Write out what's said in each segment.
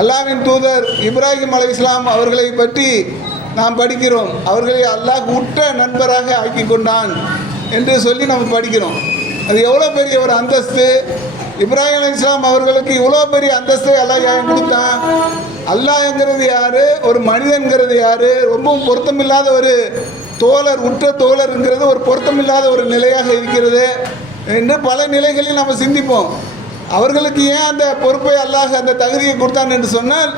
அல்லாவின் தூதர் இப்ராஹிம் அலை இஸ்லாம் அவர்களை பற்றி நாம் படிக்கிறோம். அவர்களை அல்லாஹ் உற்ற நண்பராக ஆக்கி கொண்டான் என்று சொல்லி நம்ம படிக்கிறோம். அது எவ்வளோ பெரிய ஒரு அந்தஸ்து? இப்ராஹிம் அலி இஸ்லாம் அவர்களுக்கு இவ்வளோ பெரிய அந்தஸ்தை அல்லாஹ் ஏன் கொடுத்தான்? அல்லாஹ்ங்கிறது யாரு? ஒரு மனிதன்கிறது யாரு? ரொம்பவும் பொருத்தமில்லாத ஒரு தோழர் உற்ற தோழருங்கிறது ஒரு பொருத்தமில்லாத ஒரு நிலையாக இருக்கிறது என்று பல நிலைகளில் நம்ம சிந்திப்போம். அவர்களுக்கு ஏன் அந்த பொறுப்பை அல்லாஹ் அந்த தகுதியை கொடுத்தான் என்று சொன்னால்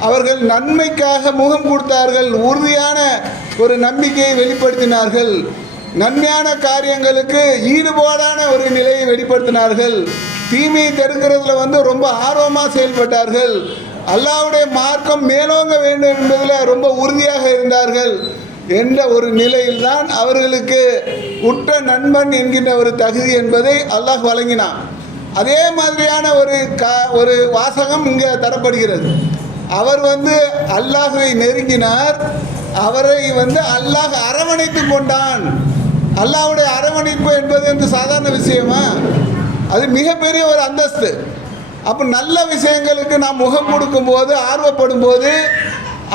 அவர்கள் நன்மைக்காக முகம் கொடுத்தார்கள் உறுதியான ஒரு நம்பிக்கையை வெளிப்படுத்தினார்கள் நன்மையான காரியங்களுக்கு ஈடுபாடான ஒரு நிலையை வெளிப்படுத்தினார்கள் தீமையை தடுக்கிறதுல வந்து ரொம்ப ஆர்வமாக செயல்பட்டார்கள் அல்லாவுடைய மார்க்கம் மேலோங்க வேண்டும் என்பதில் ரொம்ப உறுதியாக இருந்தார்கள் என்ற ஒரு நிலையில்தான் அவர்களுக்கு உற்ற நண்பன் என்கின்ற ஒரு தகுதி என்பதை அல்லாஹ் வழங்கினான். அதே மாதிரியான ஒரு க ஒரு வாசகம் இங்கே தரப்படுகிறது. அவர் வந்து அல்லாஹுவை நெருங்கினார். அவரை வந்து அல்லாஹ் அரவணைத்து கொண்டான். அல்லாஹுடைய அரவணைப்பு என்பது வந்து சாதாரண விஷயமா? அது மிகப்பெரிய ஒரு அந்தஸ்து. அப்போ நல்ல விஷயங்களுக்கு நாம் முகம் கொடுக்கும்போது ஆர்வப்படும் போது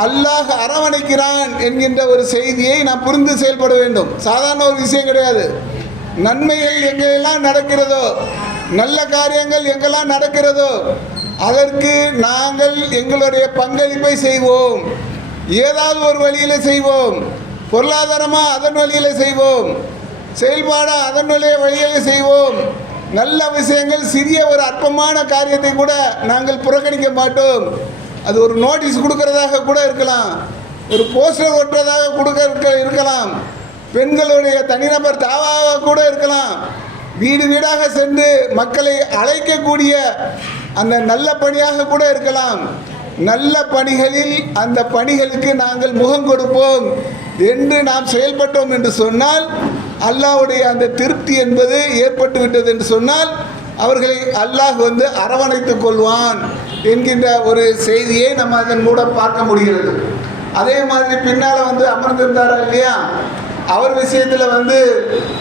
அல்லாஹ் அரவணைக்கிறான் என்கின்ற ஒரு செய்தியை நாம் புரிந்து செயல்பட வேண்டும். சாதாரண ஒரு விஷயம் கிடையாது. நன்மைகள் எங்கெல்லாம் நடக்கிறதோ நல்ல காரியங்கள் எங்கெல்லாம் நடக்கிறதோ அதற்கு நாங்கள் எங்களுடைய பங்களிப்பை செய்வோம். ஏதாவது ஒரு வழியில் செய்வோம். பொருளாதாரமாக அதன் வழியில் செய்வோம். செயல்பாடாக அதன் வழிய வழியில் செய்வோம். நல்ல விஷயங்கள் சிறிய ஒரு அற்பமான காரியத்தை கூட நாங்கள் புறக்கணிக்க மாட்டோம். அது ஒரு நோட்டீஸ் கொடுக்கறதாக கூட இருக்கலாம். ஒரு போஸ்டர் ஒட்டுறதாக கொடுக்க இருக்க- இருக்கலாம். பெண்களுடைய தனிநபர் தாவாக கூட இருக்கலாம். வீடு வீடாக சென்று மக்களை அழைக்கக்கூடிய அந்த நல்ல பணியாக கூட இருக்கலாம். நல்ல பணிகளில் அந்த பணிகளுக்கு நாங்கள் முகம் கொடுப்போம் என்று நாம் செயல்பட்டோம் என்று சொன்னால் அல்லாஹுடைய அந்த திருப்தி என்பது ஏற்பட்டு விட்டது என்று சொன்னால் அவர்களை அல்லாஹ் வந்து அரவணைத்துக் கொள்வான் என்கின்ற ஒரு செய்தியை நம்ம அதன் மூலம் பார்க்க முடிகிறது. அதே மாதிரி பின்னால் வந்து அமர்ந்திருந்தாரா இல்லையா? அவர் விஷயத்தில் வந்து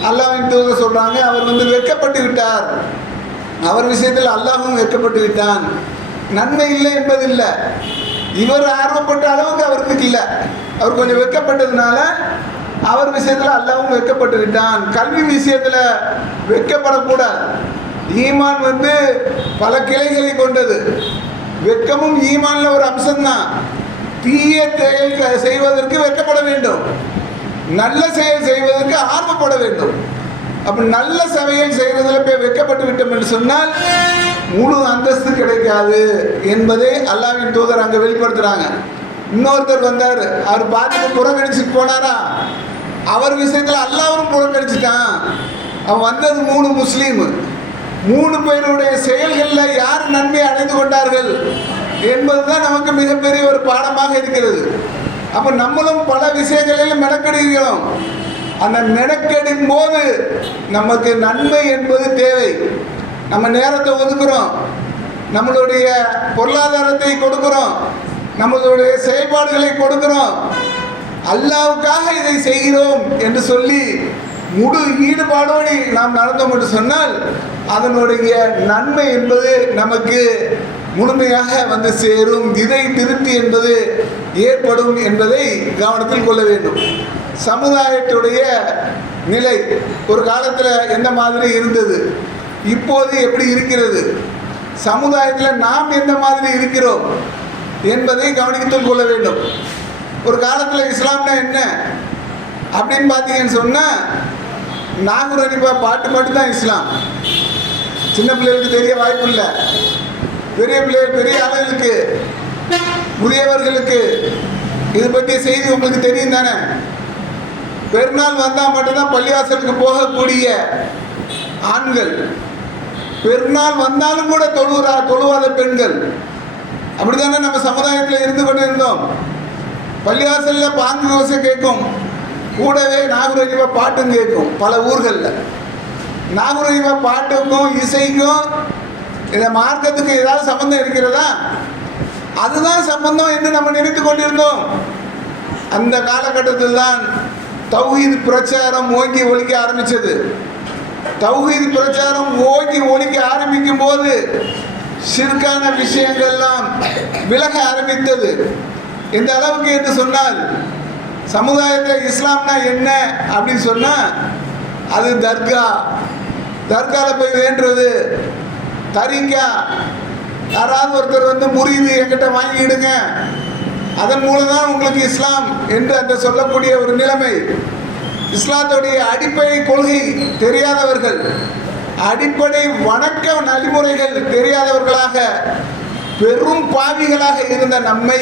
அல்லாவின் தூதர் சொல்கிறாங்க அவர் வந்து வெட்கப்பட்டு விட்டார் அவர் விஷயத்தில் அல்லாஹும் வெட்கப்பட்டு விட்டான் நன்மை இல்லை என்பதில்லை. இவர் ஆர்வப்பட்ட அளவுக்கு அவருக்கு இல்லை. அவர் கொஞ்சம் வெட்கப்பட்டதுனால அவர் விஷயத்தில் அல்லாவும் வெட்கப்பட்டு விட்டான் கல்வி விஷயத்தில் வெட்கப்படக்கூடாது. ஈமான் வந்து பல கிளைகளை கொண்டது. வெட்கமும் ஈமான்ல ஒரு அம்சம்தான். தீய செயல் செய்வதற்கு வெட்கப்பட வேண்டும். நல்ல செயல் செய்வதற்கு ஆர்வப்பட வேண்டும். அப்ப நல்ல சமையல் செய்வதில் போய் விட்டோம் என்று சொன்னால் முழு அந்தஸ்து கிடைக்காது என்பதை அல்லாவின் தூதர் அங்கே வெளிப்படுத்துறாங்க. இன்னொருத்தர் வந்தார். அவர் பார்த்துட்டு புறக்கணிச்சுட்டு போனாரா? அவர் விஷயத்தில் அல்லாவரும் புறக்கணிச்சுட்டான். அவன் வந்தது மூணு முஸ்லீம். மூணு பேருடைய செயல்களில் யார் நன்மை அடைந்து கொண்டார்கள் என்பதுதான் நமக்கு மிகப்பெரிய ஒரு பாடமாக இருக்கிறது. அப்போ நம்மளும் பல விஷயங்களில் மெனக்கெடுகிறோம். அந்த மெனக்கெடும் போது நமக்கு நன்மை என்பது தேவை. நம்ம நேரத்தை ஒதுக்குறோம். நம்மளுடைய பொருளாதாரத்தை கொடுக்கிறோம். நம்மளுடைய செயல்பாடுகளை கொடுக்கிறோம். அல்லாவுக்காக இதை செய்கிறோம் என்று சொல்லி முழு ஈடுபாடோடு நாம் நடந்தோம் என்று சொன்னால் அதனுடைய நன்மை என்பது நமக்கு முழுமையாக வந்து சேரும். இதை திருப்தி என்பது ஏற்படும் என்பதை கவனத்தில் கொள்ள வேண்டும். சமுதாயத்துடைய நிலை ஒரு காலத்தில் எந்த மாதிரி இருந்தது? இப்போது எப்படி இருக்கிறது? சமுதாயத்தில் நாம் எந்த மாதிரி இருக்கிறோம்? என்பதை கவனித்துக் கொள்ள வேண்டும். ஒரு காலத்தில் இஸ்லாம்னா என்ன? அப்படின்னு பார்த்தீங்கன்னு சொன்னால் நாகூர் அனிப்பா பாட்டு மட்டும்தான் இஸ்லாம். சின்ன பிள்ளைகளுக்கு தெரிய வாய்ப்பு இல்லை. பெரிய பிள்ளைகள் பெரிய ஆளுகளுக்கு முதியவர்களுக்கு இது பற்றிய செய்தி உங்களுக்கு தெரியும் தானே? பெருநாள் வந்தால் மட்டும்தான் பள்ளிவாசலுக்கு போகக்கூடிய ஆண்கள். பெருநாள் வந்தாலும் கூட தொழுகிறா தொழுவாத பெண்கள். அப்படித்தானே நம்ம சமுதாயத்தில் இருந்து கொண்டு இருந்தோம் பள்ளிவாசலில் பாங்கு யோசை கேட்கும். கூடவே நாகரீக பாட்டும் கேட்கும் பல ஊர்களில். நாகரீக பாட்டுக்கும் இசைக்கும் இந்த மார்க்கத்துக்கு ஏதாவது சம்பந்தம் இருக்கிறதா? அதுதான் சம்பந்தம் என்று நம்ம நினைத்து கொண்டிருந்தோம். அந்த காலகட்டத்தில் தான் தௌஹீத் பிரச்சாரம் ஓங்கி ஒழிக்க ஆரம்பித்தது தௌஹீத் பிரச்சாரம் ஓங்கி ஒழிக்க ஆரம்பிக்கும் போது சிறுக்கான விஷயங்கள்லாம் விலக ஆரம்பித்தது. இந்த அளவுக்கு என்று சொன்னால் சமுதாயத்தில் இஸ்லாம்னா என்ன அப்படின்னு சொன்னால் அது தர்கா. தர்காவில் போய் வேண்டுறது தரிக்கா யாராவது ஒருத்தர் வந்து முறியுது என்கிட்ட வாங்கிடுங்க. அதன் மூலம் தான் உங்களுக்கு இஸ்லாம் என்று அந்த சொல்லக்கூடிய ஒரு நிலைமை. இஸ்லாத்துடைய அடிப்படை கொள்கை தெரியாதவர்கள் அடிப்படை வணக்க நலிமுறைகள் தெரியாதவர்களாக பெரும் பாவிகளாக இருந்த நம்மை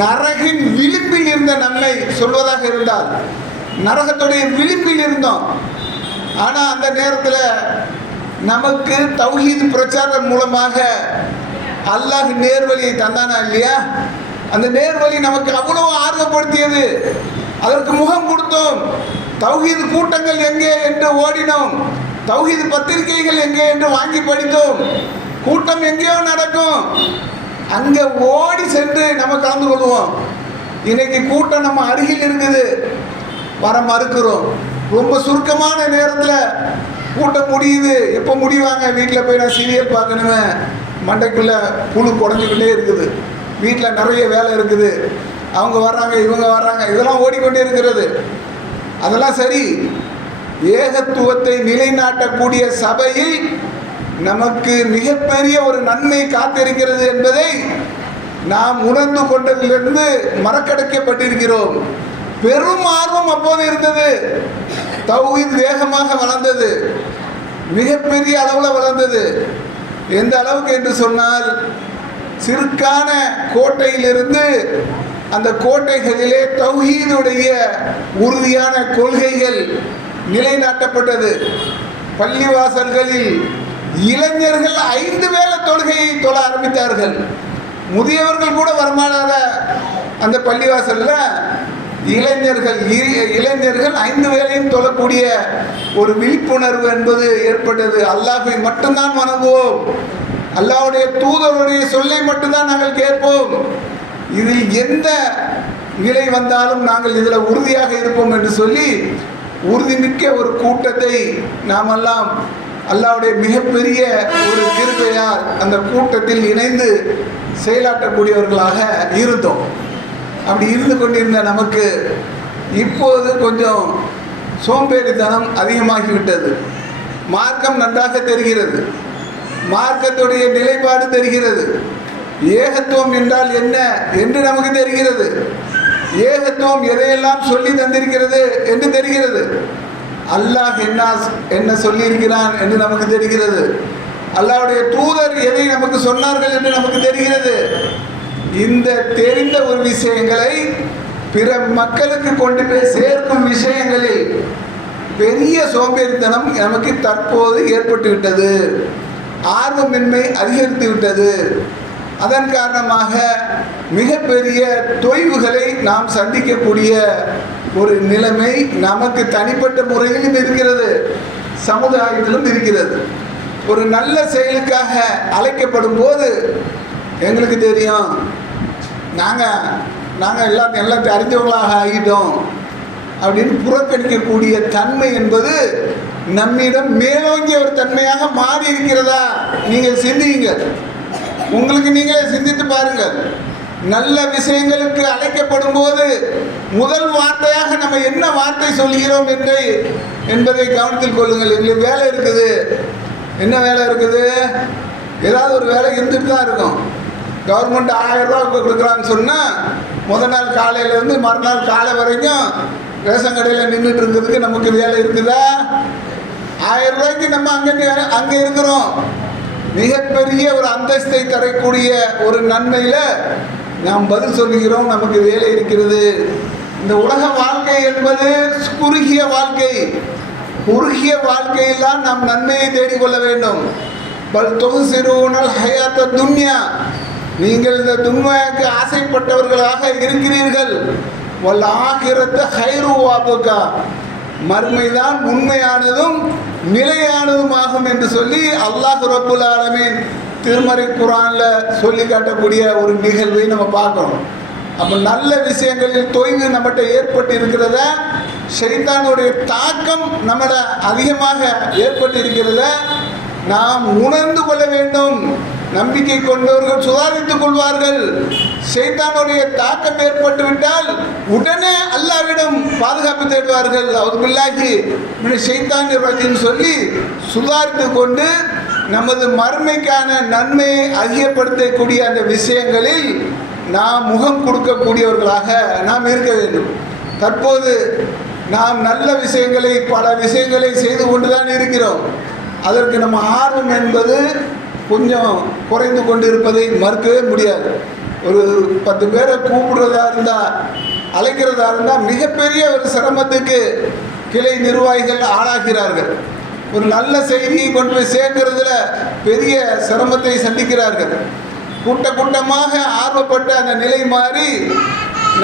நரகின் விளிம்பில் இருந்த நம்மை சொல்வதாக இருந்தால் நரகத்துடைய விளிம்பில் இருந்தோம். ஆனால் அந்த நேரத்தில் நமக்கு தௌஹீத் பிரச்சாரம் மூலமாக அல்லாஹ் நேர்வழியை தந்தானா இல்லையா? அந்த நேர்வழி நமக்கு அவ்வளவு ஆர்வப்படுத்தியது. அதற்கு முகம் கொடுத்தோம். தௌஹீத் கூட்டங்கள் எங்கே என்று ஓடினோம். தௌஹீத் பத்திரிகைகள் எங்கே என்று வாங்கி படித்தோம். கூட்டம் எங்கேயோ நடக்கும். அங்கே ஓடி சென்று நம்ம கலந்து கொள்வோம். இன்னைக்கு கூட்டம் நம்ம அருகில் இருக்குது. வர மறுக்கிறோம். ரொம்ப சுருக்கமான நேரத்தில் கூட்டம் முடியுது. எப்போ முடிவாங்க? வீட்டில் போய் நான் சீரியல் பார்க்கணுமே. மண்டைக்குள்ளே புழு குறைஞ்சிக்கிட்டே இருக்குது. வீட்டில் நிறைய வேலை இருக்குது. அவங்க வர்றாங்க இவங்க வர்றாங்க. இதெல்லாம் ஓடிக்கொண்டே இருக்கிறது. அதெல்லாம் சரி. ஏகத்துவத்தை நிலைநாட்டக்கூடிய சபையில் நமக்கு மிகப்பெரிய ஒரு நன்மை காத்திருக்கிறது என்பதை நாம் உணர்ந்து கொண்டதிலிருந்து மறக்கடைக்கப்பட்டிருக்கிறோம். பெரும் ஆர்வம் அப்போது இருந்தது. தௌஹீத் வேகமாக வளர்ந்தது. மிகப்பெரிய அளவில் வளர்ந்தது. எந்த அளவுக்கு என்று சொன்னால் சிறுக்கான கோட்டையிலிருந்து அந்த கோட்டைகளிலே தௌஹீதுடைய உறுதியான கொள்கைகள் நிலைநாட்டப்பட்டது. பள்ளிவாசல்களில் இளைஞர்கள் ஐந்து வேலை தொழுகையை தொழ ஆரம்பித்தார்கள். முதியவர்கள் கூட வரமாடாத அந்த பள்ளிவாசலில் இளைஞர்கள் இளைஞர்கள் ஐந்து வேளையும் தொழக்கூடிய ஒரு விழிப்புணர்வு என்பது ஏற்பட்டது. அல்லாஹை மட்டும்தான் வணங்குவோம். அல்லாவுடைய தூதருடைய சொல்லை மட்டும்தான் நாங்கள் கேட்போம். இதில் எந்த நிலை வந்தாலும் நாங்கள் இதில் உறுதியாக இருப்போம் என்று சொல்லி உறுதிமிக்க ஒரு கூட்டத்தை நாமெல்லாம் அல்லாவுடைய மிகப்பெரிய ஒரு கிருபையால் அந்த கூட்டத்தில் இணைந்து செயலாற்றக்கூடியவர்களாக இருந்தோம். அப்படி இருந்து கொண்டிருந்த நமக்கு இப்போது கொஞ்சம் சோம்பேறித்தனம் அதிகமாகிவிட்டது. மார்க்கம் நன்றாக தெரிகிறது. மார்க்கத்துடைய நிலைப்பாடு தெரிகிறது. ஏகத்துவம் என்றால் என்ன என்று நமக்கு தெரிகிறது. ஏகத்துவம் எதையெல்லாம் சொல்லி தந்திருக்கிறது என்று தெரிகிறது. அல்லாஹ் என்ன என்ன சொல்லியிருக்கிறான் என்று நமக்கு தெரிகிறது. அல்லாவுடைய தூதர் எதை நமக்கு சொன்னார்கள் என்று நமக்கு தெரிகிறது. இந்த தெரிந்த ஒரு விஷயங்களை பிற மக்களுக்கு கொண்டு போய் சேர்க்கும் விஷயங்களில் பெரிய சோம்பேறித்தனம் நமக்கு தற்போது ஏற்பட்டு விட்டது ஆர்வமின்மை அதிகரித்து விட்டது அதன் காரணமாக மிகப்பெரிய தொய்வுகளை நாம் சந்திக்கக்கூடிய ஒரு நிலைமை நமக்கு தனிப்பட்ட முறையிலும் இருக்கிறது. சமுதாயத்திலும் இருக்கிறது. ஒரு நல்ல செயலுக்காக அழைக்கப்படும் போது எங்களுக்கு தெரியும். நாங்கள் நாங்கள் எல்லாத்தையும் எல்லாத்தையும் அறிஞ்சவங்களாக ஆகிட்டோம். அப்படின்னு புறக்கணிக்கக்கூடிய தன்மை என்பது நம்மிடம் மேலோங்கிய ஒரு தன்மையாக மாறி இருக்கிறதா நீங்கள் சிந்தியுங்கள் உங்களுக்கு நீங்கள் சிந்தித்து பாருங்கள். நல்ல விஷயங்களுக்கு அழைக்கப்படும் போது முதல் வார்த்தையாக நம்ம என்ன வார்த்தை சொல்கிறோம் என்று என்பதை கவனத்தில் கொள்ளுங்கள். எங்களுக்கு வேலை இருக்குது. என்ன வேலை இருக்குது? ஏதாவது ஒரு வேலை இருந்துட்டு தான் இருக்கும். கவர்மெண்ட் ஆயிரம் ரூபா கொடுக்குறான்னு சொன்னால் முதல் நாள் காலையிலேருந்து மறுநாள் காலை வரைக்கும் ரேஷன் கடையில் நின்றுட்டு இருக்கிறதுக்கு நமக்கு வேலை இருக்குதா? ஆயிரம் ரூபாய்க்கு நம்ம அங்கே அங்கே இருக்கிறோம். மிகப்பெரிய ஒரு அந்தஸ்தை தரக்கூடிய ஒரு நன்மையில் நாம் பதில் சொல்லுகிறோம் நமக்கு வேலை இருக்கிறது. இந்த உலக வாழ்க்கை என்பது குறுகிய வாழ்க்கை. குறுகிய வாழ்க்கையெல்லாம் நாம் நன்மையை தேடிக்கொள்ள வேண்டும். பல் தொகுசிறுவனல் ஹயாத்த துன்யா. நீங்கள் இந்த துன்மைக்கு ஆசைப்பட்டவர்களாக இருக்கிறீர்கள். வல் ஆகிரத்த ஹைரு வாபுக்கா மறுமைதான் உண்மையானதும் நிலையானதுமாகும் என்று சொல்லி அல்லாஹ் ரபுல் ஆலமின் திருமறை குரான்ல சொல்லி காட்டக்கூடிய ஒரு நிகழ்வை நம்ம பார்க்கணும். அப்போ நல்ல விஷயங்களில் தொய்வு நம்மகிட்ட ஏற்பட்டு இருக்கிறத ஷைத்தானுடைய தாக்கம் நம்மள அதிகமாக ஏற்பட்டு இருக்கிறத நாம் உணர்ந்து கொள்ள வேண்டும். நம்பிக்கை கொண்டவர்கள் சுதாரித்துக் கொள்வார்கள். சைத்தானுடைய தாக்கம் ஏற்பட்டு விட்டால் உடனே அல்லாவிடம் பாதுகாப்பு தேடுவார்கள். அவர் பிள்ளாகி சைத்தான் ரஜின்னு சொல்லி சுதாரித்து கொண்டு நமது மறுமைக்கான நன்மையை அதிகப்படுத்தக்கூடிய அந்த விஷயங்களில் நாம் முகம் கொடுக்கக்கூடியவர்களாக நாம் இருக்க வேண்டும். தற்போது நாம் நல்ல விஷயங்களை பல விஷயங்களை செய்து கொண்டுதான் இருக்கிறோம். அதற்கு நம்ம ஆர்வம் என்பது கொஞ்சம் குறைந்து கொண்டு இருப்பதை மறுக்கவே முடியாது. ஒரு பத்து பேரை கூப்பிடுறதா இருந்தால் அழைக்கிறதா இருந்தால் மிகப்பெரிய ஒரு சிரமத்துக்கு கிளை நிர்வாகிகள் ஆளாகிறார்கள். ஒரு நல்ல செய்தியை கொண்டு போய் சேர்க்கறதுல பெரிய சிரமத்தை சந்திக்கிறார்கள். கூட்ட கூட்டமாக ஆர்வப்பட்ட அந்த நிலை மாறி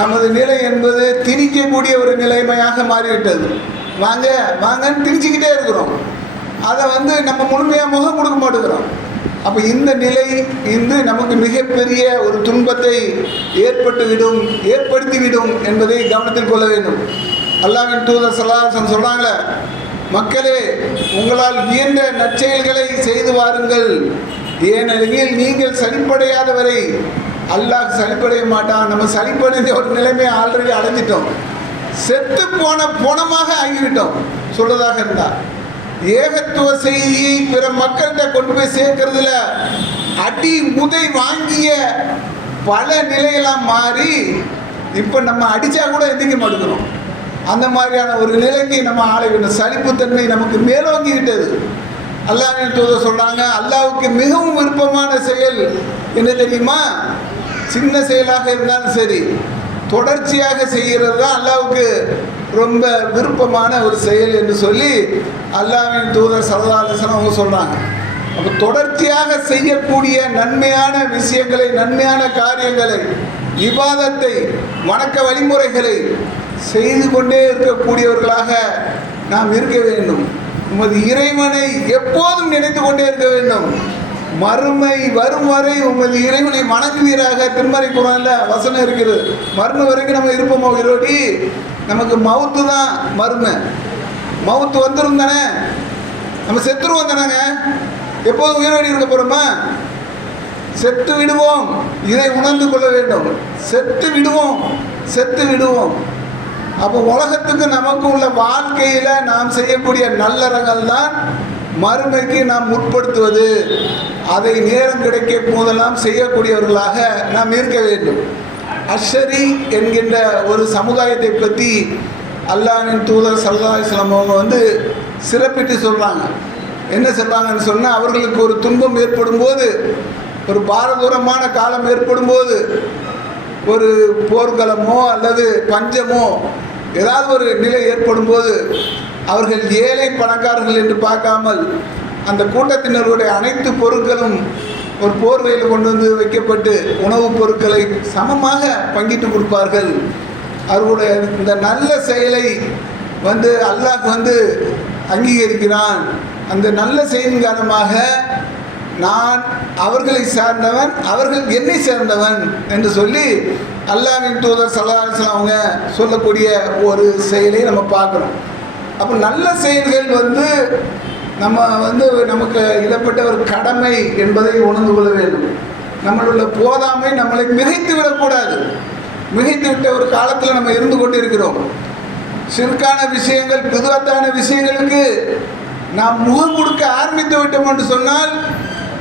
நமது நிலை என்பது திணிக்கக்கூடிய ஒரு நிலைமையாக மாறிவிட்டது. வாங்க வாங்கன்னு திணிச்சுக்கிட்டே இருக்கிறோம். அதை வந்து நம்ம முழுமையாக முகம் கொடுக்க மாட்டேங்கிறோம். அப்போ இந்த நிலை இன்று நமக்கு மிகப்பெரிய ஒரு துன்பத்தை ஏற்பட்டுவிடும் ஏற்படுத்திவிடும் என்பதை கவனத்தில் கொள்ள வேண்டும். அல்லாவின் தூதர் சலாசன் சொல்கிறாங்களே மக்களே உங்களால் இயன்ற நற்செயல்களை செய்து வாருங்கள். ஏனெனில் நீங்கள் சளிப்படையாதவரை அல்லாஹ் சளிப்படைய மாட்டான். நம்ம சளிப்படைந்த ஒரு நிலைமையை ஆல்ரெடி அடைஞ்சிட்டோம். செத்து போன போனமாக ஆகிவிட்டோம். சொல்றதாக இருந்தால் ஏகத்துவ செய்தியை பிற மக்கள்கிட்ட கொண்டு போய் சேர்க்கறதுல அடி முதை வாங்கிய பல நிலையெல்லாம் மாறி இப்போ நம்ம அடிச்சா கூட எந்திக்க மாட்டேங்கிறோம். அந்த மாதிரியான ஒரு நிலைக்கு நம்ம ஆளை சலிப்புத்தன்மை நமக்கு மேலோங்கிவிட்டது விட்டது அல்லாஹ்வின் தூதர் சொல்றாங்க அல்லாவுக்கு மிகவும் விருப்பமான செயல் என்ன தெரியுமா? சின்ன செயலாக இருந்தாலும் சரி தொடர்ச்சியாக செய்கிறது தான் அல்லாவுக்கு ரொம்ப விருப்பமான ஒரு செயல் என்று சொல்லி அல்லாஹ்வின் தூதர் சரதாலசன் அவங்க சொன்னாங்க. அப்போ தொடர்ச்சியாக செய்யக்கூடிய நன்மையான விஷயங்களை நன்மையான காரியங்களை விவாதத்தை வணக்க வழிமுறைகளை செய்து கொண்டே இருக்கக்கூடியவர்களாக நாம் இருக்க வேண்டும். உமது இறைவனை எப்போதும் நினைத்து கொண்டே இருக்க வேண்டும். மறுமை வரும் வரை உமது இறைவனை வணங்குவீராக. திருமறை குரான்ல வசனம் இருக்கிறது மறுமை வரைக்கும் நம்ம இருப்போமோ இரோடி நமக்கு மவுத்து தான் மருமை. மவுத்து வந்துரும் தானே? நம்ம செத்துருவோம் தானேங்க? எப்போதும் உயிரோடி இருக்க போகிறோமா செத்து விடுவோம். இதை உணர்ந்து கொள்ள வேண்டும். செத்து விடுவோம். செத்து விடுவோம். அப்போ உலகத்துக்கு நமக்கு உள்ள வாழ்க்கையில் நாம் செய்யக்கூடிய நல்லறங்கள் தான் மறுமைக்கு நாம் முற்படுத்துவது. அதை நேரம் கிடைக்கும் போதெல்லாம் செய்யக்கூடியவர்களாக நாம் இருக்க வேண்டும். அஷரி என்கின்ற ஒரு சமுதாயத்தை பற்றி அல்லாஹ்வின் தூதர் சல்லா இஸ்லாம் அவங்க வந்து சிறப்பிட்டு சொல்கிறாங்க என்ன சொல்கிறாங்கன்னு சொன்னால் அவர்களுக்கு ஒரு துன்பம் ஏற்படும் போது ஒரு பாரதூரமான காலம் ஏற்படும் போது ஒரு போர்க்களமோ அல்லது பஞ்சமோ ஏதாவது ஒரு நிலை ஏற்படும் போது அவர்கள் ஏழை பணக்காரர்கள் என்று பார்க்காமல் அந்த கூட்டத்தினருடைய அனைத்து பொருட்களும் ஒரு போர்வையில் கொண்டு வந்து வைக்கப்பட்டு உணவுப் பொருட்களை சமமாக பங்கிட்டு கொடுப்பார்கள். அவர்களுடைய இந்த நல்ல செயலை வந்து அல்லாஹ் வந்து அங்கீகரிக்கிறான். அந்த நல்ல செயலின் காரணமாக நான் அவர்களை சார்ந்தவன் அவர்கள் என்னை சேர்ந்தவன் என்று சொல்லி அல்லாவின் தூதர் சல்லாஹ் அவங்க சொல்லக்கூடிய ஒரு செயலை நம்ம பார்க்குறோம் அப்போ நல்ல செயல்கள் வந்து நம்ம வந்து நமக்கு இடப்பட்ட ஒரு கடமை என்பதை உணர்ந்து கொள்ள வேண்டும். நம்மளுள்ள போதாமை நம்மளை மிகைத்து விடக்கூடாது. மிகைத்து விட்ட ஒரு காலத்தில் நம்ம இருந்து கொண்டு இருக்கிறோம் சிறுக்கான விஷயங்கள் புதுவத்தான விஷயங்களுக்கு நாம் முகம் கொடுக்க ஆரம்பித்து விட்டோம் என்று சொன்னால்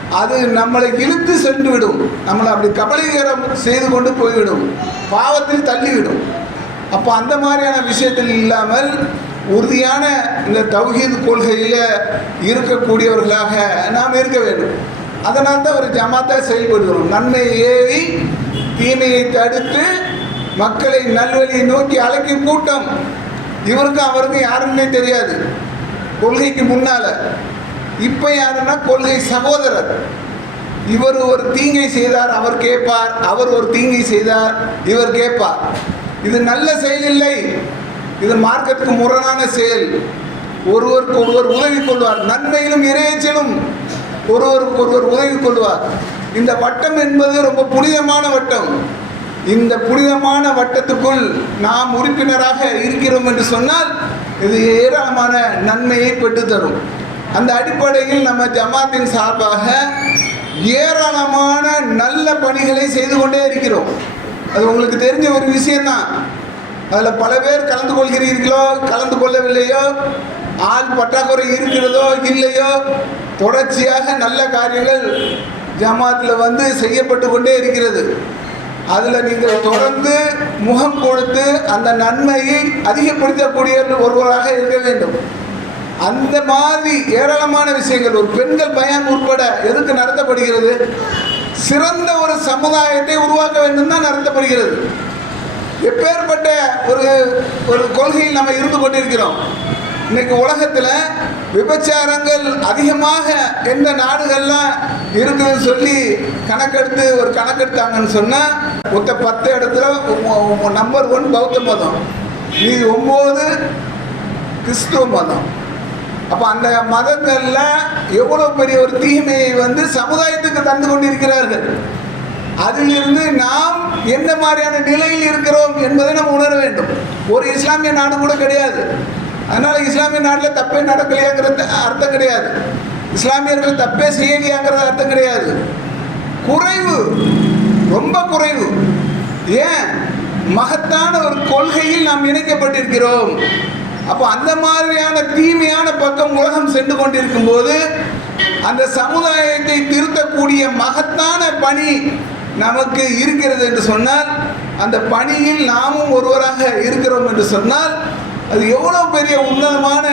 அது நம்மளை இழுத்து சென்று விடும் நம்மளை அப்படி கபலீகரம் செய்து கொண்டு போய்விடும். பாவத்தில் தள்ளிவிடும். அப்போ அந்த மாதிரியான விஷயத்தில் இல்லாமல் உறுதியான இந்த தவஹீது கொள்கையில் இருக்கக்கூடியவர்களாக நாம் இருக்க வேண்டும். அதனால் தான் ஒரு ஜமாத்தாக செயல்படுகிறோம். நன்மையை ஏவி தீமையை தடுத்து மக்களை நல்வழியை நோக்கி அழைக்கும் கூட்டம். இவருக்கும் அவருக்கும் யாருன்னே தெரியாது. கொள்கைக்கு முன்னால். இப்போ யாருன்னா கொள்கை சகோதரர். இவர் ஒரு தீங்கை செய்தார் அவர் கேட்பார். அவர் ஒரு தீங்கை செய்தார் இவர் கேட்பார். இது நல்ல செயல் இல்லை. இது மார்க்கத்துக்கு முரணான செயல். ஒருவருக்கு ஒருவர் உதவி கொள்வார். நன்மையிலும் இறையச்சிலும் ஒருவருக்கு ஒருவர் உதவி கொள்வார். இந்த வட்டம் என்பது ரொம்ப புனிதமான வட்டம். இந்த புனிதமான வட்டத்துக்குள் நாம் உறுப்பினராக இருக்கிறோம் என்று சொன்னால் இது ஏராளமான நன்மையை பெற்றுத்தரும் அந்த அடிப்படையில் நம்ம ஜமாத்தின் சார்பாக ஏராளமான நல்ல பணிகளை செய்து கொண்டே இருக்கிறோம். அது உங்களுக்கு தெரிஞ்ச ஒரு விஷயம்தான். அதில் பல பேர் கலந்து கொள்கிறீர்களோ கலந்து கொள்ளவில்லையோ ஆள் பற்றாக்குறை இருக்கிறதோ இல்லையோ தொடர்ச்சியாக நல்ல காரியங்கள் ஜமாத்தில் வந்து செய்யப்பட்டு கொண்டே இருக்கிறது. அதில் நீங்கள் தொடர்ந்து முகம் கொடுத்து அந்த நன்மையை அதிகப்படுத்தக்கூடிய ஒருவராக இருக்க வேண்டும். அந்த மாதிரி ஏராளமான விஷயங்கள் ஒரு பெண்கள் பயன் உட்பட எதுக்கு நடத்தப்படுகிறது? சிறந்த ஒரு சமுதாயத்தை உருவாக்க வேண்டும் தான் நடத்தப்படுகிறது. எப்பேற்பட்ட ஒரு ஒரு கொள்கையில் நம்ம இருந்து கொண்டிருக்கிறோம். இன்னைக்கு உலகத்தில் விபச்சாரங்கள் அதிகமாக எந்த நாடுகள்லாம் இருக்குதுன்னு சொல்லி கணக்கெடுத்து ஒரு கணக்கெடுத்தாங்கன்னு சொன்னால் மொத்த பத்து இடத்துல நம்பர் ஒன் பௌத்த மதம். மீதி ஒம்பது கிறிஸ்துவ மதம். அப்போ அந்த மதங்களில் எவ்வளோ பெரிய ஒரு தீமையை வந்து சமுதாயத்துக்கு தந்து கொண்டிருக்கிறார்கள்? அதிலிருந்து நாம் எந்த மாதிரியான நிலையில் இருக்கிறோம் என்பதை நாம் உணர வேண்டும். ஒரு இஸ்லாமிய நாடு கூட கிடையாது. அதனால இஸ்லாமிய நாட்டில் தப்பே நடக்கலையாங்கிறது அர்த்தம் கிடையாது. இஸ்லாமியர்கள் தப்பே செய்யலையாங்கிறது அர்த்தம் கிடையாது. குறைவு ரொம்ப குறைவு. ஏன்? மகத்தான ஒரு கொள்கையில் நாம் இணைக்கப்பட்டிருக்கிறோம். அப்போ அந்த மாதிரியான தீமையான பக்கம் உலகம் சென்று கொண்டிருக்கும் போது அந்த சமுதாயத்தை திருத்தக்கூடிய மகத்தான பணி நமக்கு இருக்கிறது என்று சொன்னால் அந்த பணியில் நாமும் ஒருவராக இருக்கிறோம் என்று சொன்னால் அது எவ்வளோ பெரிய உன்னதமான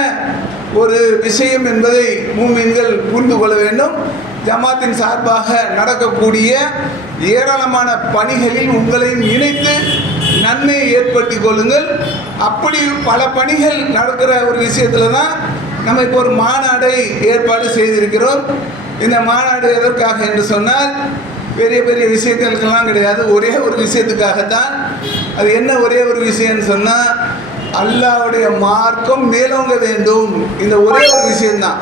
ஒரு விஷயம் என்பதை மூமின்கள் புரிந்து கொள்ள வேண்டும். ஜமாத்தின் சார்பாக நடக்கக்கூடிய ஏராளமான பணிகளில் உங்களையும் இணைத்து நன்மையை ஏற்படுத்தி கொள்ளுங்கள். அப்படி பல பணிகள் நடக்கிற ஒரு விஷயத்தில் தான் நம்ம இப்போ ஒரு மாநாடை ஏற்பாடு செய்திருக்கிறோம். இந்த மாநாடு எதற்காக என்று சொன்னால் பெரிய பெரிய விஷயங்களுக்கெல்லாம் கிடையாது. ஒரே ஒரு விஷயத்துக்காகத்தான். அது என்ன ஒரே ஒரு விஷயம்னு சொன்னால் அல்லாவுடைய மார்க்கம் மேலோங்க வேண்டும். இந்த ஒரே ஒரு விஷயம்தான்.